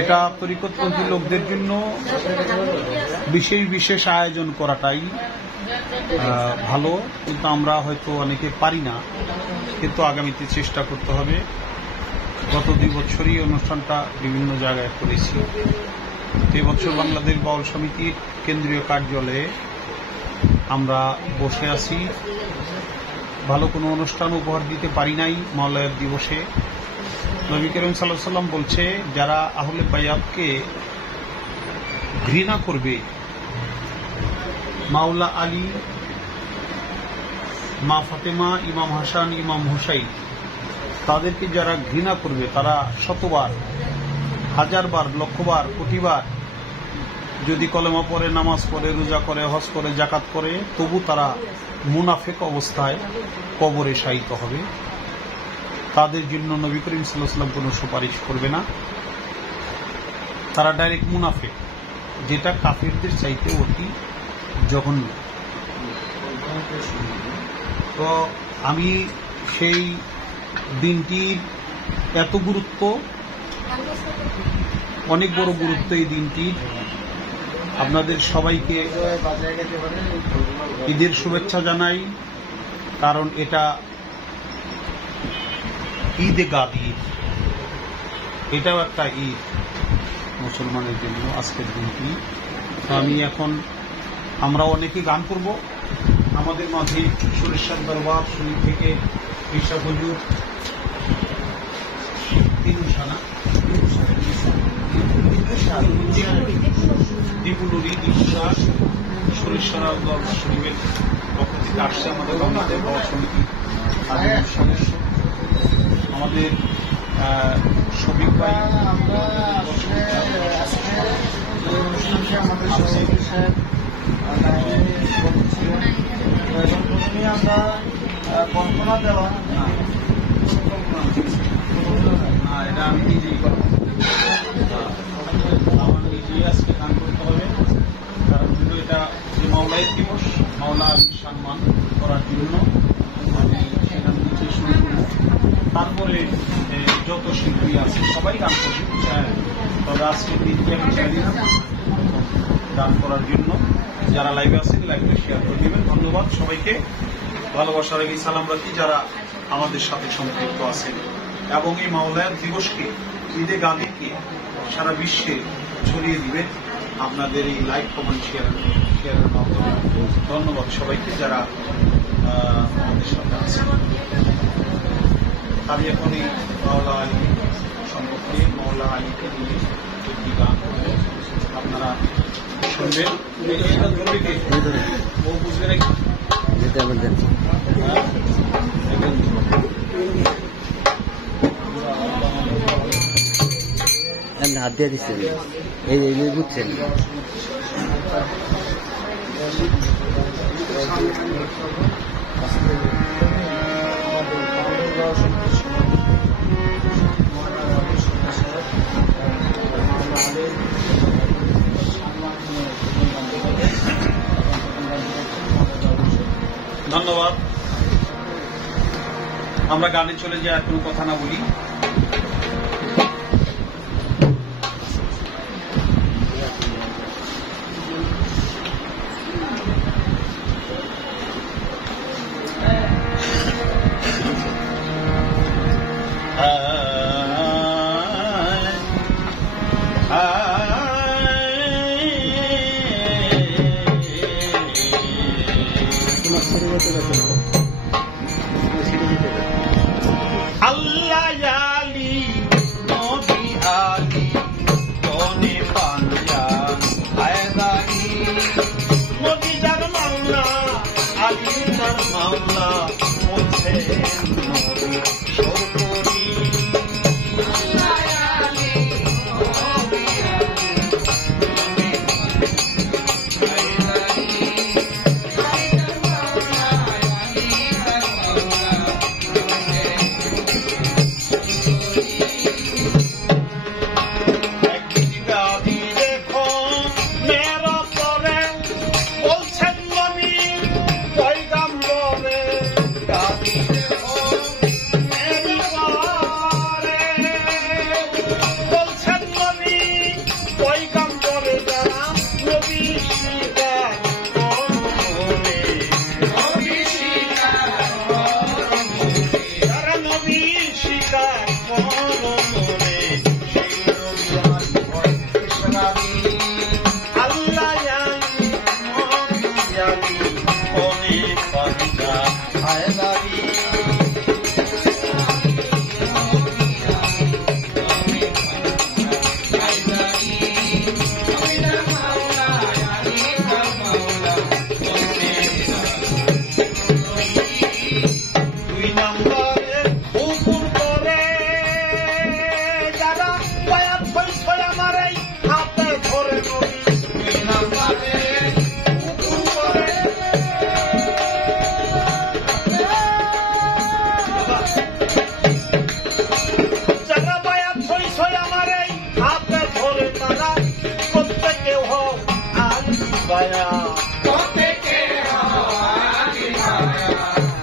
এটা তরিকতপন্থী লোকদের জন্য বিশেষ বিশেষ আয়োজন করাটাই ভালো, কিন্তু আমরা হয়তো অনেকে পারি না, কিন্তু আগামীতে চেষ্টা করতে হবে। গত 2 বছরই অনুষ্ঠানটা বিভিন্ন জায়গায় করেছি। এবছর বাংলাদেশ বাউল সমিতির কেন্দ্রীয় কার্যালয়ে আমরা বসে আছি। ভালো কোনো অনুষ্ঠান উপহার দিতে পারি নাই মাওলানা দিবসে। নবী করিম সাল্লাল্লাহু আলাইহি ওয়াসাল্লাম বলছে, যারা আহলে বায়াতকে ঘৃণা করবে, মাওলা আলী, মা ফাতেমা, ইমাম হাসান, ইমাম হুসাইন, তাদেরকে যারা ঘৃণা করবে, তারা 100বার, 1000বার, লক্ষবার, কোটিবার যদি কলেমা পড়ে, নামাজ পড়ে, রোজা করে, হজ করে, যাকাত করে, তবু তারা মুনাফিক অবস্থায় কবরে শায়িত হবে। তাদের জন্য নবী করিম সাল্লাল্লাহু আলাইহি ওয়াসাল্লাম কোনো সুপারিশ করবে না। তারা ডাইরেক্ট মুনাফিক, যেটা কাফিরদের চাইতে অতি জঘন্য। তো আমি সেই দিনটির এত গুরুত্ব, অনেক বড় গুরুত্ব এই দিনটির, আপনাদের সবাইকে ঈদের শুভেচ্ছা জানাই। কারণ এটা ঈদে গাদির, এটাও একটা ঈদ মুসলমানের জন্য আজকের দিনটি। আমি এখন আমরা অনেকে গান করব। আমাদের মাঝে সরিষার দরবার শরীফ থেকে ঈশা হুজুর, দীপুনুরি বিশ্বাস সরিষার দরবার শরীফের পক্ষ থেকে আসছে আমাদের বাংলাদেশ বাউল সমিতির সদস্য, আমাদের শফিক ভাই, আমরা কল্পনা দেওয়া না, এটা আমি নিজেই করবো। আমার নিজেই আজকে গান করতে হবে, কারণ হলো এটা যে মাওলায়ের দিবস, মাওলা আলীর সম্মান করার জন্য আমি সেখান থেকে শুরু করবো। তারপরে যত শিল্পী আছে সবাই গান করবে, তবে আজকের দিনকে আমি চাই না গান করার জন্য। যারা লাইভে আছেন লাইভে শেয়ার করে দেবেন। ধন্যবাদ সবাইকে। ভালোবাসার এই সালাম রাখি যারা আমাদের সাথে সম্পৃক্ত আছেন, এবং এই মাওলানা দিবসকে, ঈদে গাদিকে সারা বিশ্বে ছড়িয়ে দিবেন আপনাদের এই লাইভ কমেন্ট শেয়ারের মাধ্যমে। ধন্যবাদ সবাইকে যারা আমাদের সাথে আছেন। আমি এখন এই মাওলা আলী সম্পর্কে, মাওলা আলীকে নিয়ে একটি গান করবো, আপনারা শুনবেন। ও বুঝবে নাকি হাত দিয়ে দিচ্ছেন, এই বুঝছেন। ধন্যবাদ। আমরা গানে চলে যাই, আর কোনো কথা না বলি। Allah ya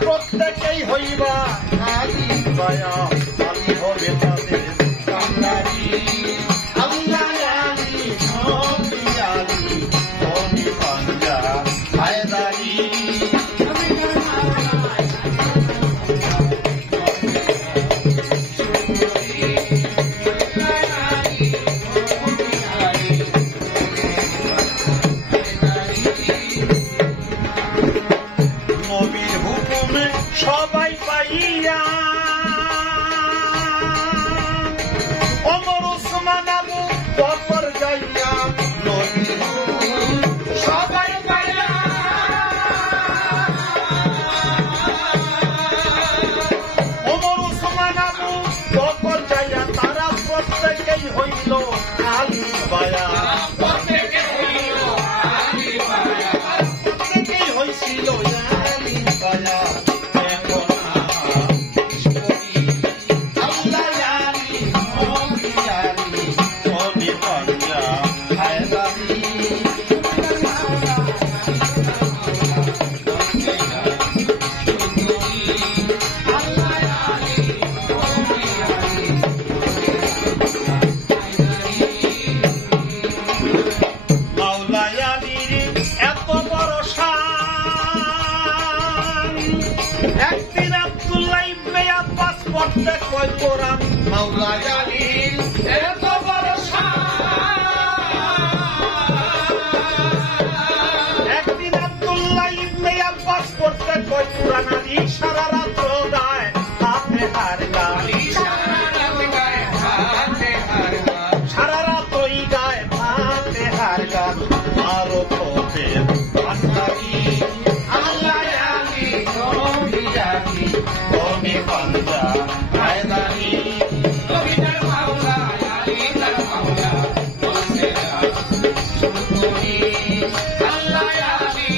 প্রত্যেকেই হইবা আদি দয়া আমি হবে তাদের কান্দারি আল্লাহ আলী নবী আলী ধনী পাঞ্জা হায়দারি সবাই পাইয়া অমর ওসমান আবু বকর যাইয়া সবাই পাইয়া অমর ওসমান আবু বকর যাইয়া তারা প্রত্যেকেই হইল আলী বায়া প্রত্যেকেই হইছিল আলী বায়া একদিন আব্দুল্লাহ ইবনে আব্বাস পড়তে কয় কোরআন মাওলা জালিল এত বড় একদিন আব্দুল্লাহ ইবনে আব্বাস পড়তে কয় কোরআন আলী সারা রাত গায় হাতে হার গায় সারা রাত গায় হাতে হার গান আরো পথের ভান্ডারী আল্লাহ আলী নবী আলী ধনী পাঞ্জা হায়দারি নবীর মাওলা আলী তার মাওলা বলছে সুন্দরী আল্লাহ আলী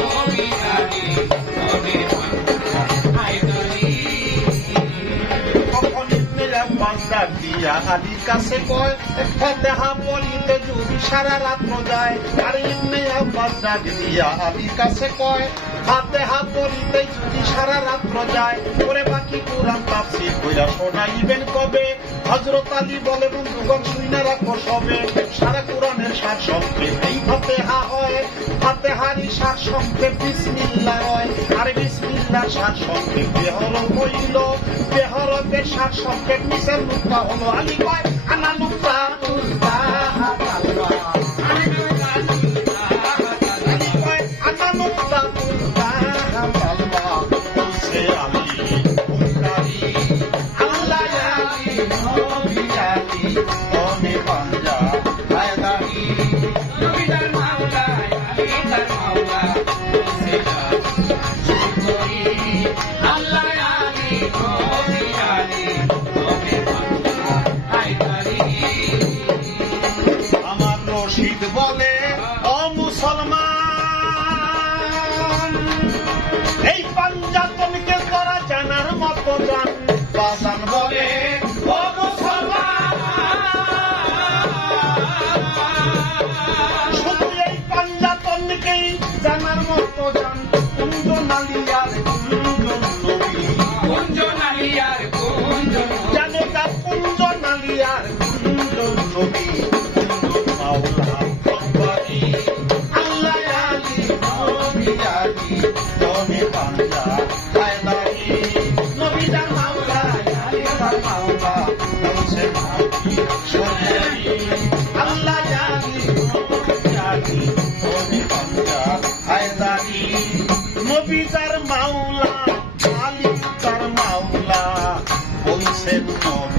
নবী আলী ধনী পাঞ্জা হায়দারি কখন ইবনে আব্বাস ডাক দিয়া আলীর কাছে কয় ফাতিহা পড়িতে যদি সারা রাত যায় আর ইবনে আব্বাস ডাক দিয়া আলীর কাছে কয় ফাতিহা পড়িতে যদি সারা রাত যায় ওরে বাকি কোরআন তাফসীর কইরা শোনাইবেন কবে হযরত আলী বলে বন্ধুগণ শুইনা রাখো সবে সারা কোরআনের সার সংক্ষেপ এই ফাতিহা হয় ফাতিহারই সার সংক্ষেপ বিসমিল্লাহ হয় আর বিসমিল্লাহর সার সংক্ষেপ বেহরফ হইল বেহরফের সার সংক্ষেপ নিচের নুক্তা হলো আলী কয় আনা নুক্তা আমার রশিদ বলে ও মুসলমান এই পাঞ্জাতনকে তোরা জানার মতো জান বাজান বলে ও মুসলমান শুধু এই পাঞ্জাতনকেই জানার মতো জান কুঞ্জন আলিয়ার কুঞ্জন নবী কুঞ্জন আলিয়ার কুঞ্জন জানে তা কুঞ্জন আলিয়ার কুঞ্জন নবী কুঞ্জন মাওলা আকবরী আল্লাহ আলী নবী আলী ধনী পাঞ্জা হায়দারি নবী তার মাওলা আলী তার মাওলা আছেন নবী